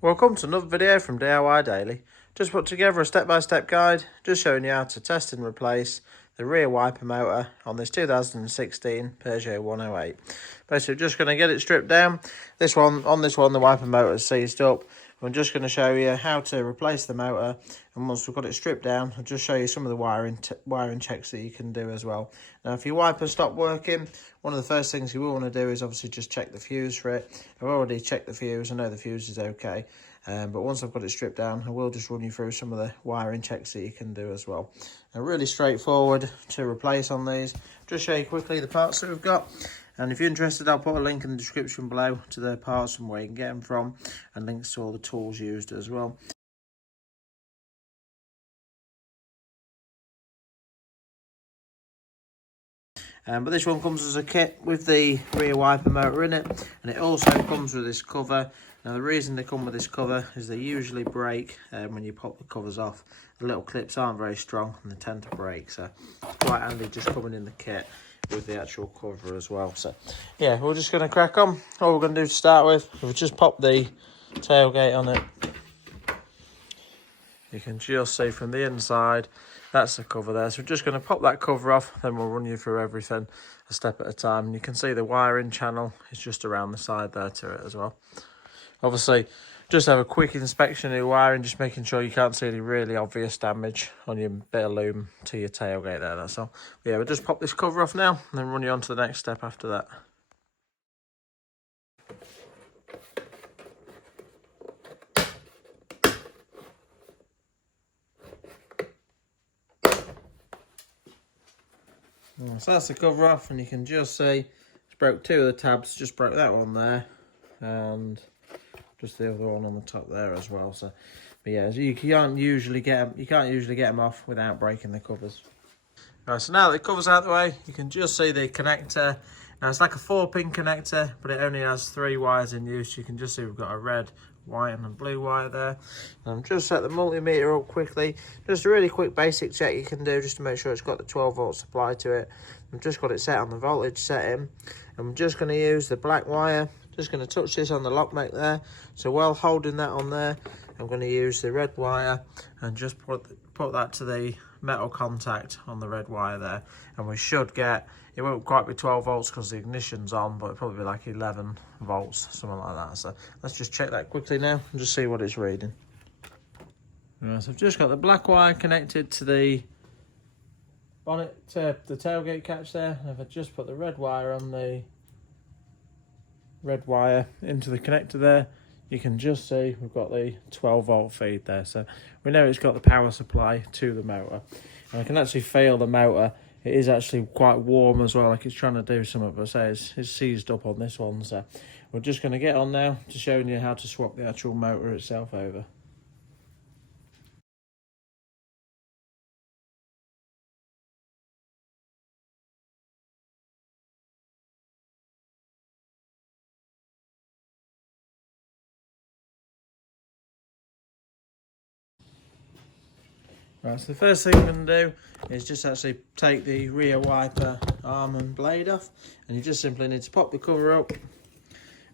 Welcome to another video from DIY Daily. Just put together a step-by-step guide, just showing you how to test and replace the rear wiper motor on this 2016 Peugeot 108. Basically, just going to get it stripped down. This one, the wiper motor is seized up. I'm just going to show you how to replace the motor, and once we've got it stripped down, I'll just show you some of the wiring checks that you can do as well. Now, if your wipers stop working, one of the first things you will want to do is obviously just check the fuse for it. I've already checked the fuse, I know the fuse is okay, but once I've got it stripped down, I will just run you through some of the wiring checks that you can do as well. Now, really straightforward to replace on these. Just show you quickly the parts that we've got. And if you're interested, I'll put a link in the description below to the parts and where you can get them from, and links to all the tools used as well. But this one comes as a kit with the rear wiper motor in it, and it also comes with this cover. Now, the reason they come with this cover is they usually break when you pop the covers off. The little clips aren't very strong and they tend to break, so it's quite handy just coming in the kit with the actual cover as well. So yeah, we're just going to crack on. All we're going to do to start with, we've just popped the tailgate on it. You can just see from the inside, that's the cover there. So we're just going to pop that cover off, then we'll run you through everything a step at a time. And you can see the wiring channel is just around the side there to it as well. Obviously, just have a quick inspection of your wiring, just making sure you can't see any really obvious damage on your bit of loom to your tailgate there, that's all. But yeah, we'll just pop this cover off now, and then run you on to the next step after that. So that's the cover off, and you can just see it's broke two of the tabs, just broke that one there, and just the other one on the top there as well. So, but yeah, you can't usually get them off without breaking the covers. Right, so now that the cover's out of the way, you can just see the connector. Now it's like a 4-pin connector, but it only has 3 wires in use. You can just see we've got a red, white and a blue wire there. And just set the multimeter up quickly. Just a really quick basic check you can do just to make sure it's got the 12 volt supply to it. I've just got it set on the voltage setting. I'm just going to use the black wire. Just going to touch this on the lock mate there. So while holding that on there, I'm going to use the red wire and just put that to the metal contact on the red wire there, and we should get, it won't quite be 12 volts because the ignition's on, but it'll probably be like 11 volts, something like that. So let's just check that quickly now and just see what it's reading. Right, so I've just got the black wire connected to the bonnet, to the tailgate catch there, and if I just put the red wire on the red wire into the connector there, you can just see we've got the 12 volt feed there, so we know it's got the power supply to the motor. And I can actually feel the motor, it is actually quite warm as well, like it's trying to do something, but say it's seized up on this one. So we're just going to get on now to showing you how to swap the actual motor itself over. Right, so the first thing we're going to do is just actually take the rear wiper arm and blade off, and you just simply need to pop the cover up.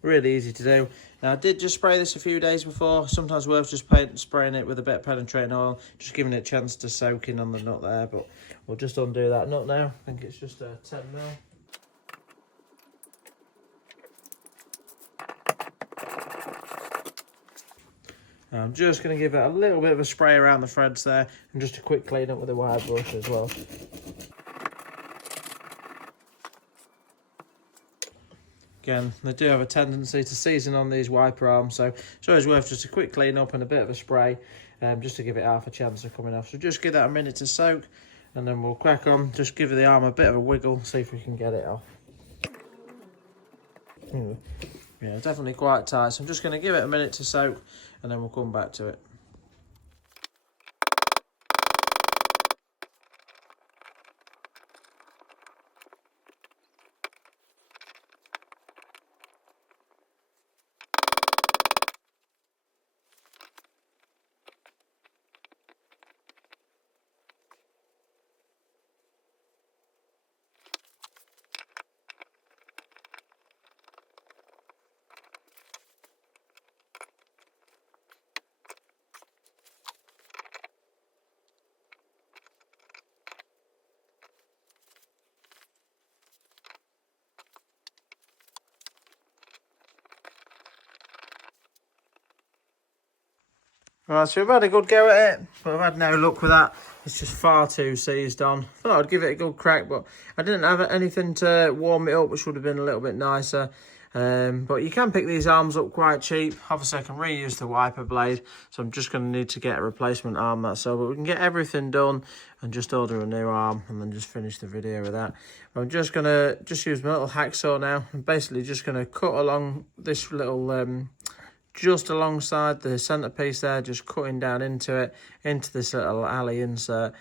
Really easy to do. Now, I did just spray this a few days before. Sometimes worth just spraying it with a bit of penetrating oil, just giving it a chance to soak in on the nut there, but we'll just undo that nut now. I think it's just a 10mm. I'm just going to give it a little bit of a spray around the threads there, and just a quick clean up with a wire brush as well. Again, they do have a tendency to season on these wiper arms, so it's always worth just a quick clean up and a bit of a spray, just to give it half a chance of coming off. So just give that a minute to soak, and then we'll crack on. Just give the arm a bit of a wiggle, see if we can get it off. Yeah, definitely quite tight, so I'm just going to give it a minute to soak, and then we'll come back to it. Right, so we've had a good go at it, but I've had no luck with that. It's just far too seized on. Thought I'd give it a good crack, but I didn't have anything to warm it up, which would have been a little bit nicer. But you can pick these arms up quite cheap. Obviously, I can reuse the wiper blade, so I'm just going to need to get a replacement arm, that's all. But we can get everything done and just order a new arm and then just finish the video with that. I'm just going to use my little hacksaw now. I'm basically just going to cut along this little... just alongside the centerpiece there, just cutting down into it, into this little alley insert.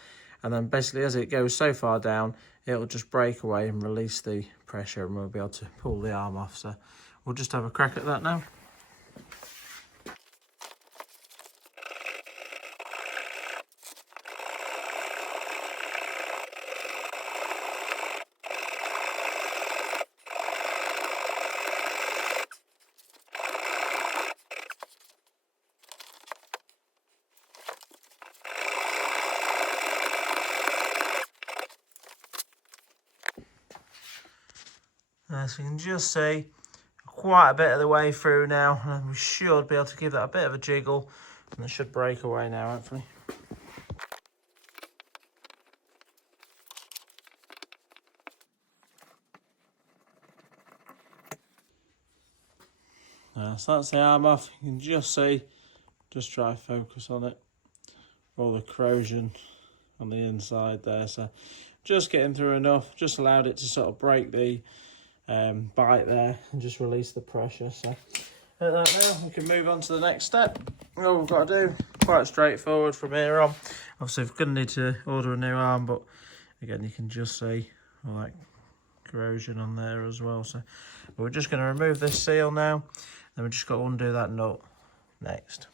And then basically as it goes so far down, it'll just break away and release the pressure and we'll be able to pull the arm off. So we'll just have a crack at that now. So you can just see quite a bit of the way through now, and we should be able to give that a bit of a jiggle, and it should break away now, hopefully. So that's the arm off. You can just see, just try focus on it, all the corrosion on the inside there. So just getting through enough, just allowed it to sort of break the bite there and just release the pressure. So at that now, we can move on to the next step. All we've got to do, quite straightforward from here on. Obviously, we're going to need to order a new arm, but again, you can just see all that corrosion on there as well. So we're just going to remove this seal now, then we've just got to undo that nut next.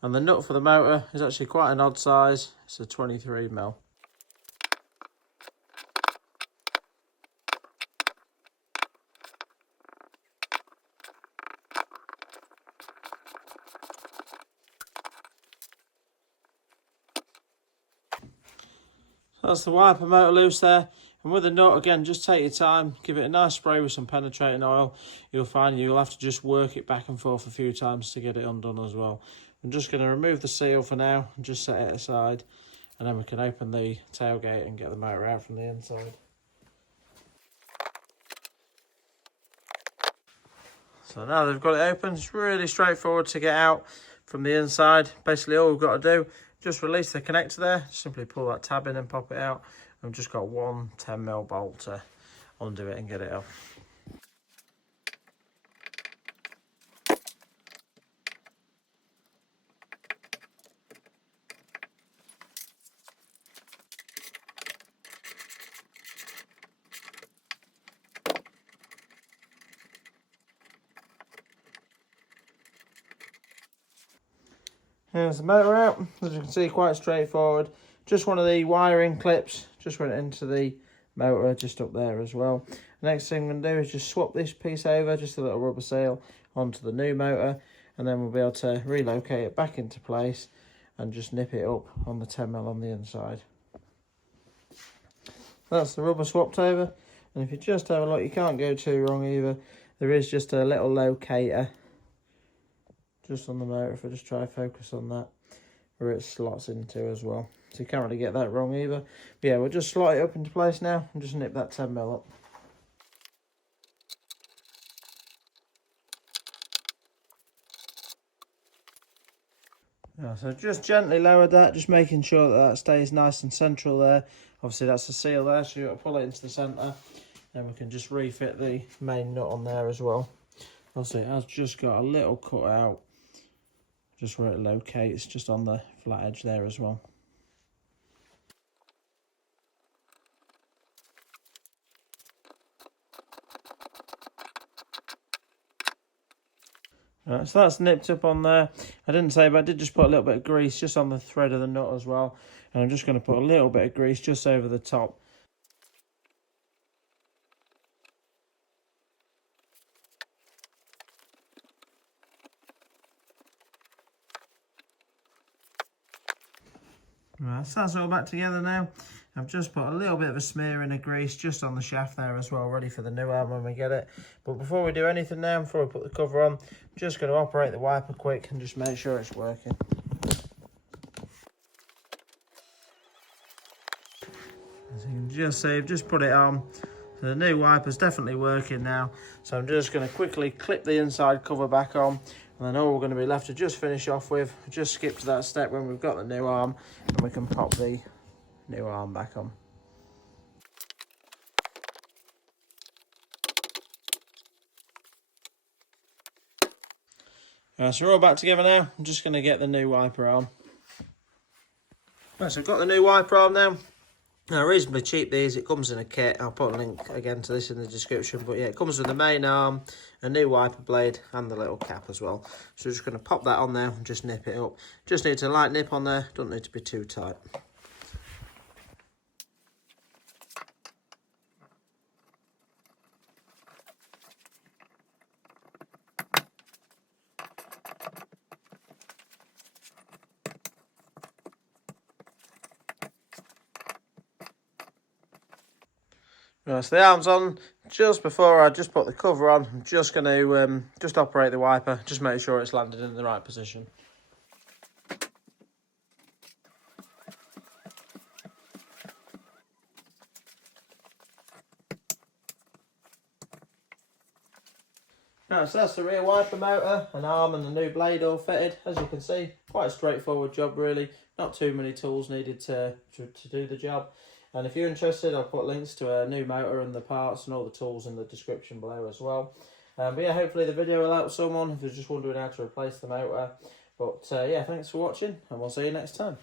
And the nut for the motor is actually quite an odd size. It's a 23mm. That's the wiper motor loose there. And with the nut, again, just take your time, give it a nice spray with some penetrating oil. You'll find you'll have to just work it back and forth a few times to get it undone as well. I'm just going to remove the seal for now and just set it aside. And then we can open the tailgate and get the motor out from the inside. So now they've got it open, it's really straightforward to get out from the inside. Basically all we've got to do, just release the connector there, simply pull that tab in and pop it out. I've just got one 10mm bolt to undo it and get it off. Here's the motor out. As you can see, quite straightforward. Just one of the wiring clips just went into the motor just up there as well. The next thing I'm going to do is just swap this piece over, just a little rubber seal, onto the new motor, and then we'll be able to relocate it back into place and just nip it up on the 10mm on the inside. That's the rubber swapped over, and if you just have a look, you can't go too wrong either. There is just a little locator just on the motor, if I just try to focus on that, where it slots into as well. So you can't really get that wrong either. But yeah, we'll just slot it up into place now and just nip that 10mm up. Yeah, so just gently lower that, just making sure that that stays nice and central there. Obviously that's the seal there, so you've got to pull it into the centre. Then we can just refit the main nut on there as well. Obviously it has just got a little cut out, just where it locates, just on the flat edge there as well. Right, so that's nipped up on there. I didn't say, but I did just put a little bit of grease just on the thread of the nut as well. And I'm just going to put a little bit of grease just over the top. Right, so that's all back together now. I've just put a little bit of a smear in of grease just on the shaft there as well, ready for the new arm when we get it. But before we do anything now, before we put the cover on, I'm just going to operate the wiper quick and just make sure it's working. As you can just see, I've just put it on. So the new wiper's definitely working now. So I'm just going to quickly clip the inside cover back on. And then all we're going to be left to just finish off with, just skip to that step when we've got the new arm and we can pop the new arm back on. So we're all back together now. I'm just going to get the new wiper on. Right, so I've got the new wiper on now. Now, reasonably cheap these, it comes in a kit. I'll put a link again to this in the description. But yeah, it comes with the main arm, a new wiper blade and the little cap as well. So we're just going to pop that on there and just nip it up. Just needs a light nip on there, don't need to be too tight. Right, so the arm's on. Just before I just put the cover on, I'm just going to just operate the wiper, just make sure it's landed in the right position. Right, so that's the rear wiper motor, an arm and a new blade all fitted. As you can see, quite a straightforward job really. Not too many tools needed to do the job. And if you're interested, I'll put links to a new motor and the parts and all the tools in the description below as well. But yeah, hopefully the video will help someone if they're just wondering how to replace the motor. But yeah, thanks for watching and we'll see you next time.